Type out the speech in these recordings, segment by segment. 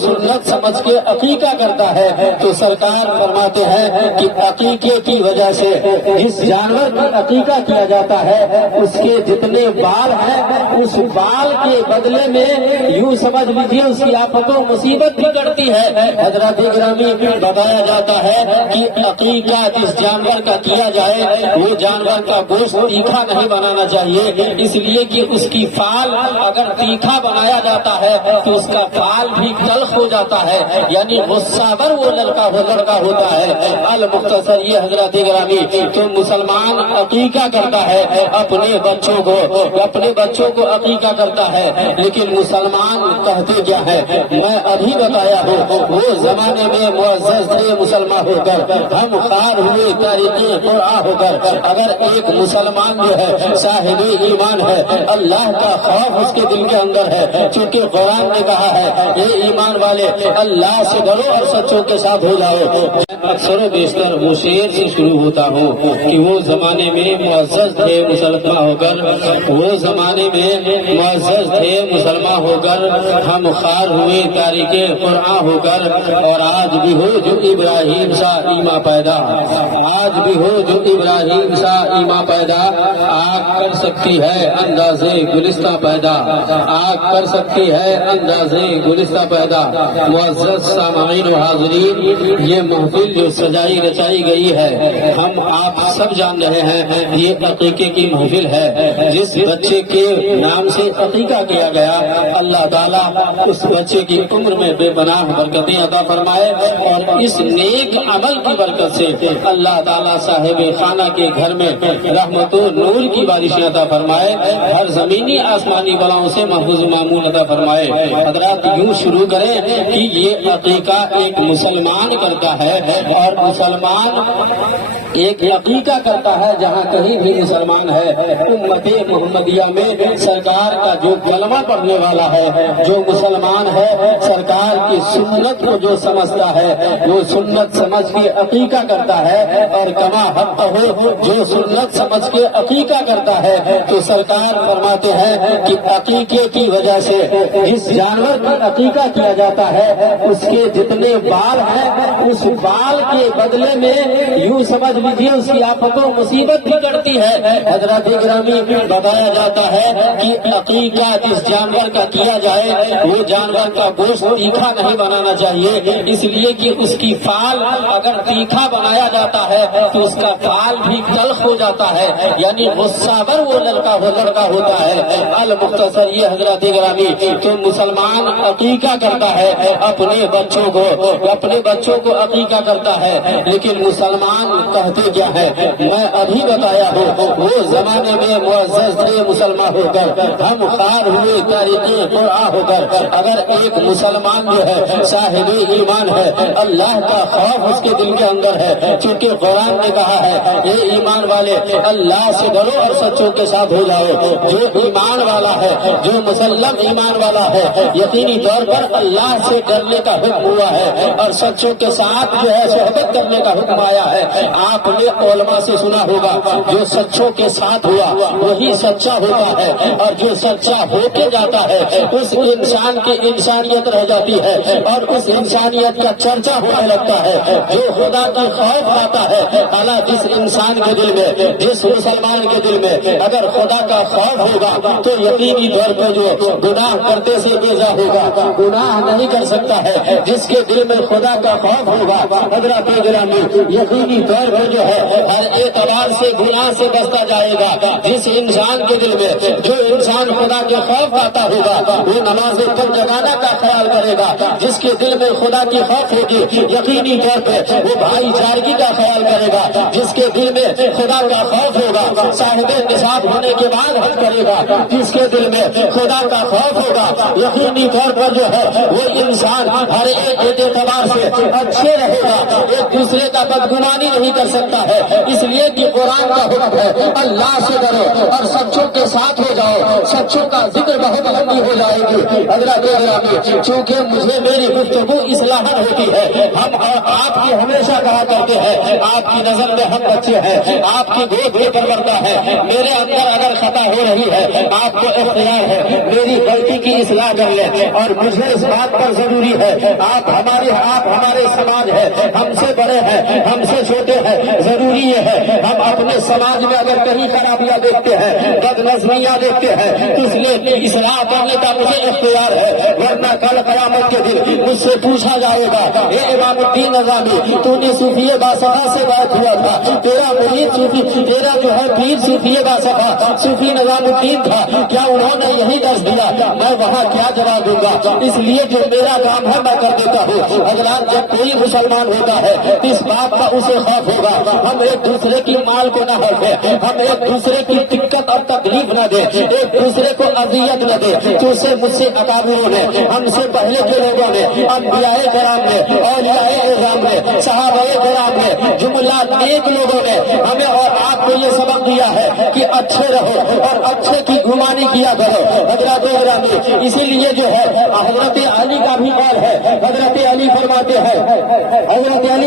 سنت سمجھ کے عقیقہ کرتا ہے تو سرکار فرماتے ہیں کہ عقیقے کی وجہ سے جس جانور کا عقیقہ کیا جاتا ہے اس کے جتنے بال ہیں اس بال کے بدلے میں یوں سمجھ لیجیے اس کی آفت و مصیبت بھی کٹتی ہے۔ حضرات گرامی بتایا جاتا ہے کہ عقیقہ جس جانور کا کیا جائے وہ جانور کا گوشت تیکھا نہیں بنانا چاہیے، اس لیے کہ اس کی فال اگر تیکھا بنایا جاتا ہے تو اس کا فال بھی تلخ ہو جاتا ہے، یعنی غصہ ور وہ لڑکا ہوتا ہے۔ المختصر یہ حضرات گرامی تو مسلمان عقیقہ کرتا ہے اپنے بچوں کو عقیقہ کرتا ہے، لیکن مسلمان کہتے کیا ہے؟ میں ابھی بتایا ہوں وہ زمانے میں معزز تھے مسلمان ہو کر، ہم خار ہوئے تاریخ قرآن ہو کر۔ اگر ایک مسلمان جو ہے صاحب ایمان ہے، اللہ کا خوف اس کے دل کے اندر ہے، چونکہ قرآن نے کہا ہے یہ ایمان والے اللہ سے ڈرو اور سچوں کے ساتھ ہو جاؤ۔ اکثر و بیشتر وہ شعر سے شروع ہوتا ہوں کہ وہ زمانے میں معزز تھے مسلمان ہو کر، وہ زمانے میں معزز تھے مسلمان ہو کر، ہم خار ہوئے تاریخ قرآن ہو کر، اور آج بھی ہو جو ابراہیم سا ایمان پیدا، آج بھی ہو جو ابراہیم سا ایمان پیدا، آگ کر سکتی ہے اندازے گلستہ پیدا، آگ کر سکتی ہے اندازے گلستہ پیدا۔ معزز سامعین و حاضرین، یہ محفل جو سجائی رچائی گئی ہے ہم آپ سب جان رہے ہیں یہ عقیقے کی محفل ہے۔ جس بچے کے نام سے عقیقہ کیا گیا اللہ تعالیٰ اس بچے کی عمر میں بے پناہ برکتیں عطا فرمائے، اور اس نیک عمل کی برکت سے اللہ تعالیٰ صاحب خانہ کے گھر میں رحمت و نور کی بارشیں عطا فرمائے، ہر زمینی آسمانی بلاؤں سے محفوظ معمول عطا فرمائے۔ حضرات یوں شروع کریں کہ یہ عقیقہ ایک مسلمان کرتا ہے، اور مسلمان ایک عقیقہ کرتا ہے جہاں کہیں بھی مسلمان ہے۔ امت محمدیہ میں سرکار کا جو کلمہ پڑھنے والا ہے، جو مسلمان ہے، سرکار کی سنت کو جو سمجھتا ہے وہ سنت سمجھ کے عقیقہ کرتا ہے، اور کما حق ہو جو سنت سمجھ کے عقیقہ کرتا ہے تو سرکار فرماتے ہیں کہ عقیقے کی وجہ سے جس جانور کا عقیقہ کیا جاتا ہے اس کے جتنے بال ہیں اس بال کے بدلے میں یوں سمجھ لیجیے اس کی آفت و مصیبت بھی کٹتی ہے۔ حضرات گرامی بتایا جاتا ہے کہ عقیقہ جس جانور کا کیا جائے وہ جانور کا گوشت تیکھا نہیں بنانا چاہیے، اس لیے کہ اس کی فال اگر تیکھا بنایا جاتا ہے تو اس کا فال بھی تلخ ہو جاتا ہے، یعنی غصہ ور وہ لڑکا ہوتا ہے۔ المختصر یہ حضرات گرامی تو مسلمان عقیقہ کرتا ہے اپنے بچوں کو عقیقہ کرتا ہے، لیکن مسلمان کہتے کیا ہے؟ میں ابھی بتایا ہوں وہ زمانے میں معزز تھے مسلمان ہو کر، ہم خار ہوئے تاریخ قرآن ہو کر۔ اگر ایک مسلمان جو ہے صاحب ایمان ہے، اللہ کا خوف اس کے دل کے اندر ہے، چونکہ قرآن نے کہا ہے یہ ایمان والے اللہ سے ڈرو اور سچوں کے ساتھ ہو جاؤ۔ جو ایمان والا ہے، جو مسلم ایمان والا ہے، یقینی طور پر اللہ سے ڈرنے کا حکم ہوا ہے اور سچوں کے ساتھ جو ہے صحبت کرنے کا حکم آیا ہے۔ آپ نے علماء سے سنا ہوگا جو سچوں کے ساتھ ہوا وہی سچا ہوتا ہے، اور جو سچا ہو کے جاتا ہے اس انسان کی انسانیت رہ جاتی ہے اور اس انسانیت کا چرچا ہونے لگتا ہے۔ جو خدا کی خوف آتا ہے، اللہ جس انسان کے دل میں، جس مسلمان کے دل میں اگر خدا کا خوف ہوگا تو یقینی طور پر جو گناہ کرتے سے بیزار ہوگا، گناہ نہیں کر سکتا ہے۔ جس کے دل میں خدا کا خوف ہوگا حضرات گرامی یقینی طور پر جو ہے ہر اعتبار سے گناہ سے بچتا جائے گا۔ جس انسان کے دل میں جو انسان خدا کے خوف آتا ہوگا وہ نماز پر جگانا کا خیال کرے گا، جس کے دل میں خدا کی خوف ہوگی یقینی طور پہ وہ بھائی چارگی کا خیال کرے گا، جس کے دل میں خدا کا خوف ہوگا صاحب نصاب ہونے کے بعد حج کرے گا، جس کے دل میں خدا کا خوف ہوگا یقینی طور پر جو ہے وہ انسان ہر ایک اعتبار سے اچھے رہے گا۔ ایک دوسرے کا بدگمانی نہیں کر سکتا ہے، اس لیے کہ قرآن کا حکم ہے اللہ سے ڈرو اور سچوں کے ساتھ ہو جاؤ، سچوں کا ذکر بہت لمبی ہو جائے گی۔ حضرات گرامی، چونکہ مجھے میری گفتگو اصلاحاً ہوتی ہے، ہم اور آپ کی ہمیشہ کہا کرتے ہیں آپ کی نظر میں ہم بچے ہیں، آپ کی گود میں پروردہ ہے، میرے اندر اگر خطا ہو رہی ہے آپ کو اختیار ہے میری غلطی کی اصلاح کر لیں، اور مجھے اس بات پر ضروری ہے آپ ہمارے سماج ہے، ہم سے بڑے ہیں، ہم سے چھوٹے ہیں، ضروری یہ ہے ہم اپنے سماج میں اگر کہیں خرابیاں دیکھتے ہیں، بد نظمیاں دیکھتے ہیں تو اس لیے اصلاح کرنے کا مجھے اختیار ہے، ورنہ کل قیامت کے دن مجھ سے پوچھا جائے گا اے امام الدین نظامی تو نے صوفی باصفا سے بات ہوا تھا، تیرا مرید صوفی، تیرا جو ہے پیر صوفی باصفا صوفی نظام الدین تھا، کیا انہوں نے یہی درس دیا؟ میں وہاں کیا جواب دوں گا؟ اس لیے جو میرا کام ہے میں کر دیتا ہوں۔ حضرات جب کوئی مسلمان ہوتا ہے اس بات کا اسے خوف ہوگا ہم ایک دوسرے کی مال کو نہ ہڑپیں، ہم ایک دوسرے کی دقت اور تکلیف نہ دیں، ایک دوسرے کو اذیت نہ دیں، تو اسے مجھ سے اکابروں نے، ہم سے پہلے کے لوگوں نے، انبیاء کرام نے، اولیاء اعظام نے، صحابہ کرام نے، جملہ نیک لوگوں نے ہمیں اور آپ کو یہ سبق دیا ہے کہ اچھے رہو اور اچھے کی گمانی کیا کرو۔ حضرات گرامی، اسی لیے جو ہے حضرت علی کا بھی قول ہے، حضرت علی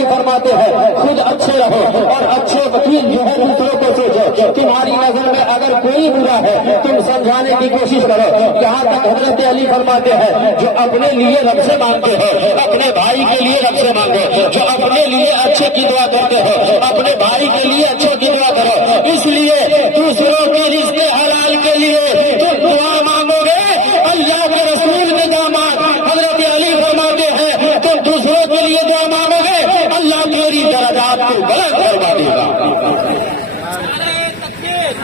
فرماتے ہیں خود اچھے رہو اور اچھے وکیل جو ہے دوسروں کو سوچو، تمہاری نظر میں اگر کوئی برا ہے تم سمجھانے کی کوشش کرو۔ یہاں تک حضرت علی فرماتے ہیں جو اپنے لیے رب سے مانگتے ہو اپنے بھائی کے لیے رب سے مانگو، جو اپنے لیے اچھے کی دعا کرتے ہو اپنے بھائی کے لیے اچھے کی دعا کرو، اس لیے دوسروں کے رزق حلال کے لیے تم دعا مانگو گے اللہ کے رسول نے داماد حضرت علی فرماتے ہیں تم دوسروں کے لیے دعا مانگو گے اللہ تیری درجات کو بلند کروا دے گا۔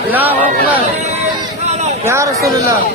اللہ اکبر یا رسول اللہ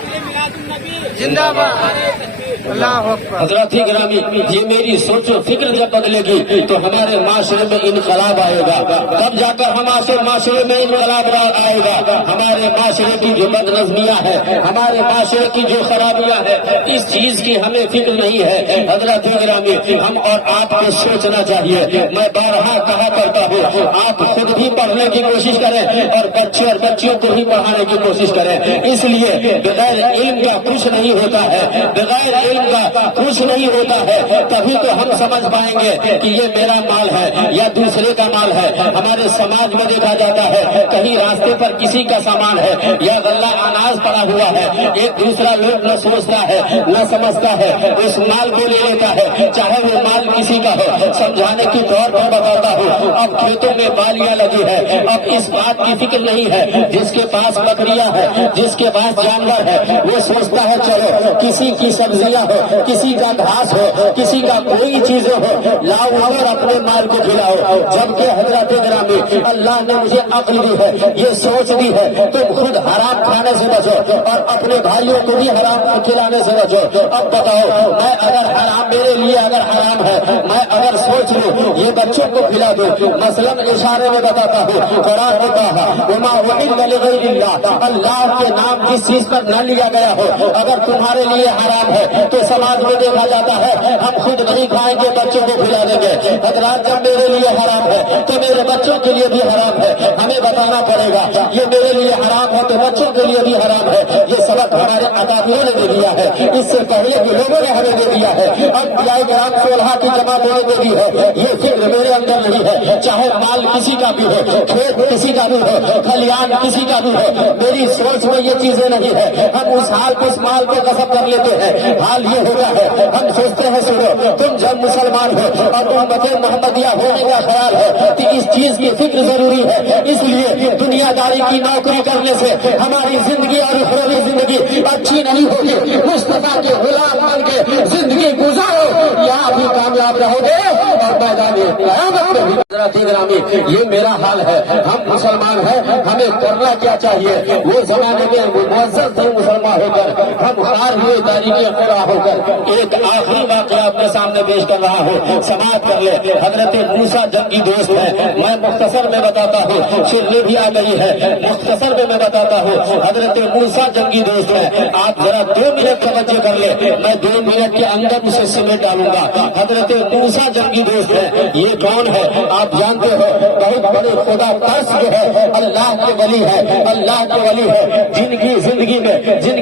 زندہ باد اللہ اکبر۔ حضرات گرامی، یہ میری سوچ و فکر جب بدلے گی تو ہمارے معاشرے میں انقلاب آئے گا، تب جا کر ہمارے معاشرے میں انقلاب آئے گا۔ ہمارے معاشرے کی جو بد نظمیاں ہیں، ہمارے معاشرے کی جو خرابیاں ہیں، اس چیز کی ہمیں فکر نہیں ہے۔ حضرات گرامی، ہم اور آپ کو سوچنا چاہیے، میں بارہا کہا کرتا ہوں آپ خود بھی پڑھنے کی کوشش کریں اور بچے اور بچیوں کو بھی پڑھانے کی کوشش کریں، اس لیے بغیر علم کا کچھ نہیں ہوتا ہے، بغیر علم کا کچھ نہیں ہوتا ہے، تبھی تو ہم سمجھ پائیں گے کہ یہ میرا مال ہے یا دوسرے کا مال ہے۔ ہمارے سماج میں دیکھا جاتا ہے کہیں راستے پر کسی کا سامان ہے یا غلہ اناج پڑا ہوا ہے، ایک دوسرا لوگ نہ سوچتا ہے نہ سمجھتا ہے، اس مال کو لے لیتا ہے، چاہے وہ مال کسی کا ہو۔ سمجھانے کے طور پر بتاتا ہوں اب کھیتوں میں بالیاں لگی ہے، اب اس بات کی فکر نہیں ہے، جس کے پاس بکریاں ہے، جس کے پاس جانور ہے، وہ سوچتا ہے چلو کسی کی سبزیاں ہو، کسی کا گھاس ہو، کسی کا کوئی چیزیں ہو، لاؤ اور اپنے مال کو کھلاؤ۔ جبکہ حضرت گرامی اللہ نے مجھے عقل دی ہے، یہ سوچ دی ہے تم خود حرام کھانے سے بچو اور اپنے بھائیوں کو بھی حرام کھلانے سے بچو۔ اب بتاؤ میں اگر حرام میرے لیے اگر حرام ہے، میں اگر سوچ لوں یہ بچوں کو کھلا دوں، مثلاً اشارے میں بتاتا ہوں قرآن نے کہا وما أحل لغير الله، اللہ کے نام جس چیز پر نہ لیا گیا ہو اگر تمہارے لیے حرام ہے تو سماج میں دیکھا جاتا ہے ہم خود نہیں کھائیں گے بچوں کو کھلا دیں گے۔ حضرات جب میرے لیے حرام ہے تو میرے بچوں کے لیے بھی حرام ہے، ہمیں بتانا پڑے گا یہ میرے لیے حرام ہے تو بچوں کے لیے بھی حرام ہے۔ یہ سبق ہمارے اکابروں نے دے دیا ہے، اس سے پہلے کے لوگوں نے ہمیں دے دیا ہے، انبیاء کرام 16 کی جماعتوں نے دے دی ہے۔ یہ فکر میرے اندر نہیں ہے، چاہے مال کسی کا بھی ہو، کھیت کسی کا بھی ہو، کھلیان کسی کا بھی ہو، میری سوچ میں یہ چیزیں نہیں ہے۔ ہم اس حال کو اس مال کو غصب کر لیتے ہیں، حال یہ ہوتا ہے ہم سوچتے ہیں سنو تم جب مسلمان ہو اور امت محمدیہ ہونے کا خیال ہے کہ اس چیز کی فکر ضروری ہے، اس لیے دنیا داری کی نوکری کرنے سے ہماری زندگی اور اخروی زندگی اچھی نہیں ہوگی۔ مصطفیٰ کے غلام بن کے زندگی گزارو، یہاں بھی کامیاب رہو گے اور میدان قیامت میں بھی۔ حضرات گرامی یہ میرا حال ہے، ہم مسلمان ہیں، ہمیں کرنا کیا چاہیے؟ وہ زمانے میں معزز تھے مسلمان ہو کر، ہم ہار ہوئے تاریخ خدا ہو کر۔ ایک آخری واقعہ اپنے سامنے پیش کر رہا ہوں، سماعت کر لے۔ حضرت موسیٰ جنگی دوست ہے، میں مختصر میں بتاتا ہوں، شرح بھی آ گئی ہے، مختصر میں بتاتا ہوں۔ حضرت موسیٰ جنگی دوست ہے، آپ ذرا 2 منٹ توجہ کر لے، میں 2 منٹ کے اندر اسے سمیٹ ڈالوں گا۔ حضرت موسیٰ جنگی دوست ہے، یہ کون ہے آپ جانتے ہو؟ بہت بڑے خدا پرست جو ہے، اللہ کے ولی ہے، اللہ کے ولی ہے، جن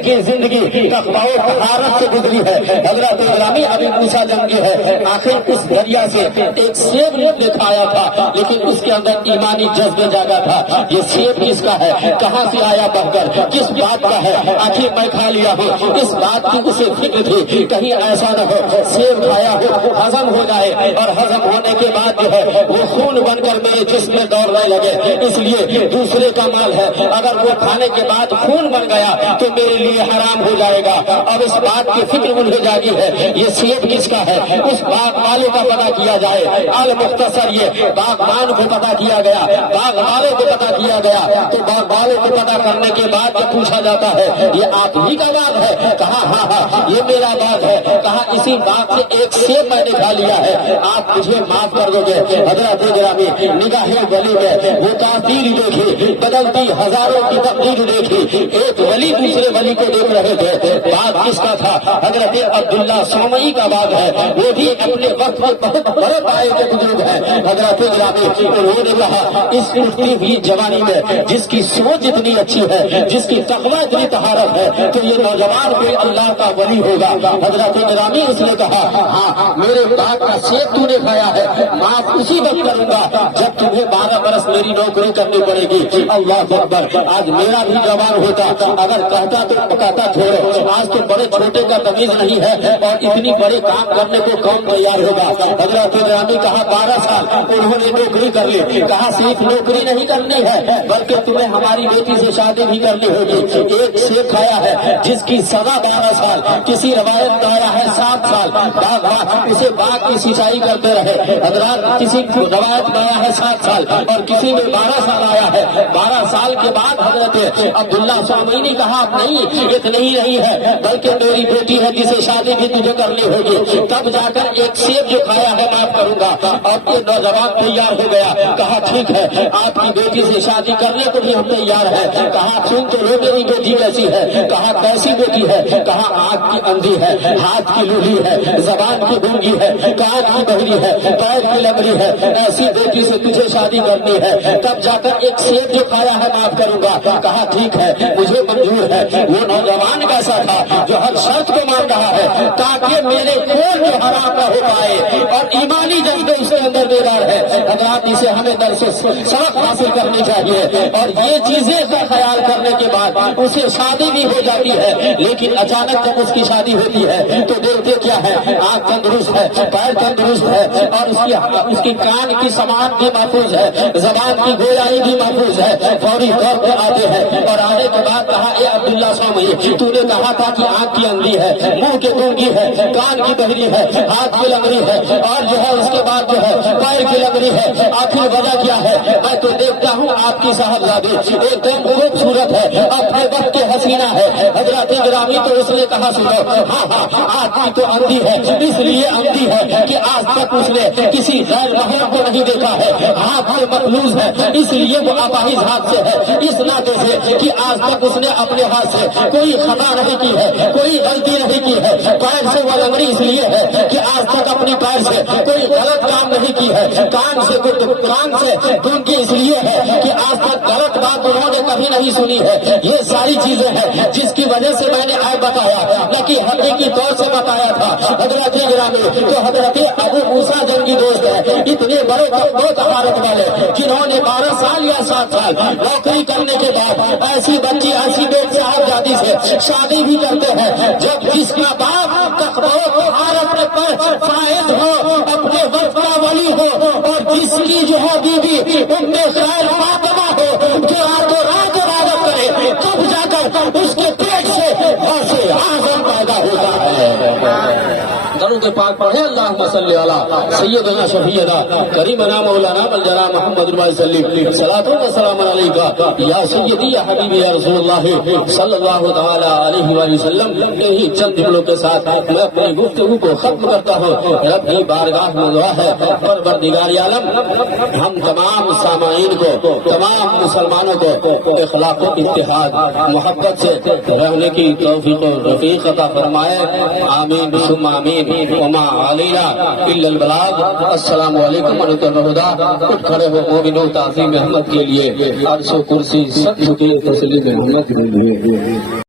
کی زندگی تقویٰ و طہارت سے گزری ہے۔ حضرت گرامی ابھی موسیٰ جنگی ہے، آخر اس دریا سے ایک سیب نے کھایا تھا، لیکن اس کے اندر ایمانی جذبے جاگا تھا۔ یہ سیب کس کا ہے؟ کہاں سے آیا بڑھ کر؟ کس بات کا ہے؟ آخر میں کھا لیا ہوں، اس بات کی اسے فکر تھی کہیں ایسا نہ ہو سیب کھایا ہو ہضم ہو جائے، اور ہضم ہونے کے بعد جو ہے وہ خون بن کر میرے جسم میں دوڑنے لگے، اس لیے دوسرے کا مال ہے، اگر وہ کھانے کے بعد خون بن گیا تو میرے لیے حرام ہو جائے گا۔ اب اس بات کی فکر انہیں جاگی ہے، یہ سیب کس کا ہے؟ اس باغ والے کا پتہ کیا جائے۔ المختصر یہ باغبان کو پتہ کیا گیا، باغ والے کو پتہ کیا گیا، تو باغ والے کو پتہ کرنے کے بعد جب پوچھا جاتا ہے یہ آپ ہی کا باغ ہے؟ کہا ہاں یہ میرا باغ ہے۔ کہا اسی باغ سے ایک سیب میں نے کھا لیا ہے، آپ مجھے معاف کر دو گے؟ حضرت گرامی نگاہ ولی میں وہ تاثیر دیکھی، بدلتی ہزاروں کی تقدیر دیکھی، ایک ولی دوسرے ولی کو دیکھ رہے تھے۔ باغ کس کا تھا؟ حضرت عبداللہ سومئی کا باغ ہے، وہ بھی اپنے وقت میں بہت بڑے پائے کے بزرگ ہیں۔ حضرت گرامی انہوں نے کہا اس اٹھتی ہوئی جوانی میں جس کی سوچ اتنی اچھی ہے، جس کی تقویٰ اتنی طہارت ہے، تو یہ نوجوان کوئی اللہ کا ولی ہوگا۔ حضرت گرامی اس نے کہا ہاں میرے باغ کا سیب تو نے کھایا ہے، معاف اسی وقت کروں گا جب تمہیں 12 برس میری نوکری کرنی پڑے گی۔ اللہ اکبر، آج میرا بھی جوان ہوتا اگر کہتا تو کہتا چھوڑو، آج تو بڑے چھوٹے کا تمیز نہیں ہے اور اتنی بڑے کام کرنے کو کون تیار ہوگا؟ حضرت گرامی کہا 12 سال انہوں نے نوکری کر لی، کہا صرف نوکری نہیں کرنی ہے بلکہ تمہیں ہماری بیٹی سے شادی بھی کرنی ہوگی۔ ایک سیب کھایا ہے جس کی سزا 12 سال، کسی روایت میں آیا ہے 7 سال، اسے باغ کی سینچائی کرتے رہے۔ حضرات کسی روایت میں آیا ہے 7 سال اور کسی میں 12 سال آیا ہے۔ 12 سال کے بعد حضرت عبداللہ سومئی نے کہا نہیں اتنی ہی نہیں ہے بلکہ میری بیٹی ہے جسے شادی بھی تجھے کرنی ہوگی، تب جا کر ایک سیب جو کھایا ہے معاف کروں گا۔ اور یہ نوجوان تیار ہو گیا، کہا ٹھیک ہے آپ کی بیٹی سے شادی کرنے کو بھی ہم تیار ہے۔ کہا سن تو لو میری بیٹی کیسی ہے؟ کہا کیسی بیٹی ہے؟ کہا آنکھ کی اندھی ہے، ہاتھ کی لولی ہے، زبان کی گونگی ہے، کان کی بہری ہے، پیر کی لنگڑی ہے، ایسی بیٹی سے تجھے شادی کرنی ہے، تب جا کر ایک سیب جو کھایا ہے معاف کروں گا۔ کہا ٹھیک ہے مجھے منظور ہے۔ وہ نوجوان کیسا تھا جو ہر شرط کو مان رہا ہے تاکہ میرے خون جو حرام نہ ہو پائے، اور ایمانی جذبے اس کے اندر بیدار ہے۔ حضرات اسے ہمیں درس سبق حاصل کرنی چاہیے، اور یہ چیزیں کا خیال کرنے کے بعد اسے شادی بھی ہو جاتی ہے، لیکن اچانک جب اس کی شادی ہوتی ہے تو دیکھتے کیا ہے آنکھ تندرست ہے، پیر تندرست ہے، اور اس کی کان کی سماعت بھی محفوظ ہے، زبان کی گویائی بھی محفوظ ہے۔ فوری طور پر آتے ہیں اور آنے کے بعد کہا اے عبداللہ سومئی تو نے کہا تھا کہ آنکھ کی اندھی ہے، منہ کے گونگی ہے، کان کی بہری ہے، ہاتھ کی لنگڑی ہے، اور جو ہے اس کے بعد جو ہے پیر کی لنگڑی ہے، آخر وجہ کیا ہے؟ میں تو دیکھتا ہوں آپ کی صاحبزادی ایک دم خوبصورت ہے، اپنے وقت کے حسینہ ہے۔ حضرت گرامی تو اس نے کہا سنو ہاں آج کی تو اندھی ہے، اس لیے اندھی ہے کہ آج تک اس نے کسی غیر محرم کو نہیں دیکھا ہے، ہاتھ سے مقلوز ہے اس لیے وہ اپاہج ہاتھ سے ہے، اس ناطے سے کہ آج تک اس نے اپنے ہاتھ سے کوئی خطا نہیں کی ہے، کوئی غلطی نہیں کی ہے۔ پیر سے وہ لنگڑی اس لیے ہے کہ آج تک اپنی پیر سے کوئی غلط کام نہیں کی ہے۔ کان سے گونگی اس لیے ہے کہ آج تک غلط بات انہوں نے کبھی نہیں سنی ہے۔ یہ ساری چیزیں ہیں جس کی وجہ سے میں نے آج بتایا، نہ کہ حقیقی طور سے بتایا تھا۔ حضرت گرامی تو حضرت ابو موسیٰ جنگی دوست ہے، اتنے بڑے دو طہارت والے جنہوں نے 12 سال یا 7 سال نوکری کرنے کے بعد ایسی بچی ایسی بیٹ صاحبزادی سے شادی بھی کرتے ہیں، جب جس کا باپ تقویٰ و طہارت پر فائز ہو، اپنے وقت کا ولی ہو، اور جس کی جو ہے بیوی ام خیر فاطمہ ہو جو راتوں رات عبادت کرے، تب جا کر اس کے پیٹ سے غوث اعظم پیدا ہوتا ہے۔ پاک پڑھیں اللہم صلی علی سیدنا شفیعنا کریمنا مولانا ملجنا محمد صلی صلاۃ و سلام علیکہ یا سیدی یا حبیبی یا رسول اللہ صلی اللہ تعالی علیہ وآلہ وسلم. یہی چند جملوں کے ساتھ میں اپنی گفتگو کو ختم کرتا ہوں. رب کی بارگاہ میں دعا ہے پروردگار عالم ہم تمام سامعین کو تمام مسلمانوں کو اخلاق و اتحاد محبت سے رہنے کی توفیق و رفیق عطا فرمائے. آمین ثم آمین. وما علینا الا البلاغ. السلام علیکم ورحمۃ اللہ وبرکاتہ. اٹھ کھڑے ہو مومنو تعظیم محمد کے لیے. عرش و کرسی سب جھکے تسلیم محمد کے لیے.